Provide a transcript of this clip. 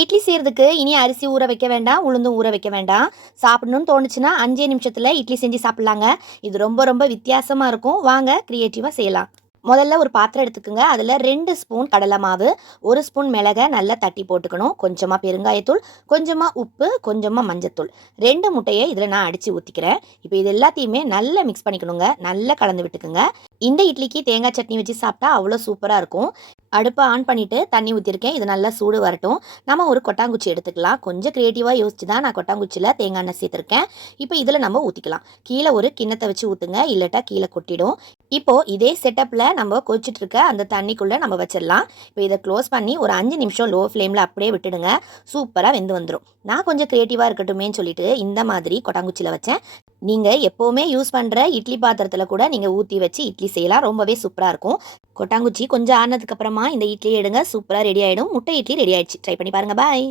இட்லி செய்கிறதுக்கு இனி அரிசி ஊற வைக்க வேண்டாம், உளுந்தும் ஊற வைக்க வேண்டாம். சாப்பிடணும்னு தோணுச்சுன்னா 5 நிமிஷத்தில் இட்லி செஞ்சு சாப்பிட்லாங்க. இது ரொம்ப ரொம்ப வித்தியாசமாக இருக்கும். வாங்க கிரியேட்டிவாக செய்யலாம். முதல்ல ஒரு பாத்திரம் எடுத்துக்கோங்க. அதில் 2 ஸ்பூன் கடலை மாவு, 1 ஸ்பூன் மிளகை நல்லா தட்டி போட்டுக்கணும். கொஞ்சமாக பெருங்காயத்தூள், கொஞ்சமாக உப்பு, கொஞ்சமாக மஞ்சத்தூள், 2 முட்டையை இதில் நான் அடித்து ஊற்றிக்கிறேன். இப்போ இது எல்லாத்தையுமே நல்லா மிக்ஸ் பண்ணிக்கணுங்க. நல்லா கலந்து விட்டுக்குங்க. இந்த இட்லிக்கு தேங்காய் சட்னி வச்சு சாப்பிட்டா அவ்வளோ சூப்பராக இருக்கும். அடுப்பை ஆன் பண்ணிவிட்டு தண்ணி ஊற்றிருக்கேன். இது நல்லா சூடு வரட்டும். நம்ம ஒரு கொட்டாங்குச்சி எடுத்துக்கலாம். கொஞ்சம் க்ரியேட்டிவாக யோசிச்சு தான் நான் கொட்டாங்குச்சியில் தேங்காய் எண்ணெய் சேர்த்துருக்கேன். இப்போ இதில் நம்ம ஊற்றிக்கலாம். கீழே ஒரு கிண்ணத்தை வச்சு ஊற்றுங்க, இல்லட்டா கீழே கொட்டிடும். இப்போது இதே செட்டப்பில் நம்ம கொதிச்சுட்டு இருக்க அந்த தண்ணிக்குள்ளே நம்ம வச்சிடலாம். இப்போ இதை க்ளோஸ் பண்ணி ஒரு 5 நிமிஷம் லோ ஃப்ளேமில் அப்படியே விட்டுடுங்க. சூப்பராக வெந்து வந்துடும். நான் கொஞ்சம் க்ரியேட்டிவாக இருக்கட்டுமேன்னு சொல்லிட்டு இந்த மாதிரி கொட்டாங்குச்சியில் வச்சேன். நீங்கள் எப்போவுமே யூஸ் பண்ணுற இட்லி பாத்திரத்தில் கூட நீங்கள் ஊற்றி வச்சு இட்லி செய்யலாம். ரொம்பவே சூப்பராக இருக்கும். கொட்டாங்குச்சி கொஞ்சம் ஆறுனதுக்கு அப்புறமா இந்த இட்லியை எடுங்க. சூப்பராக ரெடி ஆகிடும். முட்டை இட்லி ரெடி ஆயிடுச்சு. ட்ரை பண்ணி பாருங்கள். பாய்.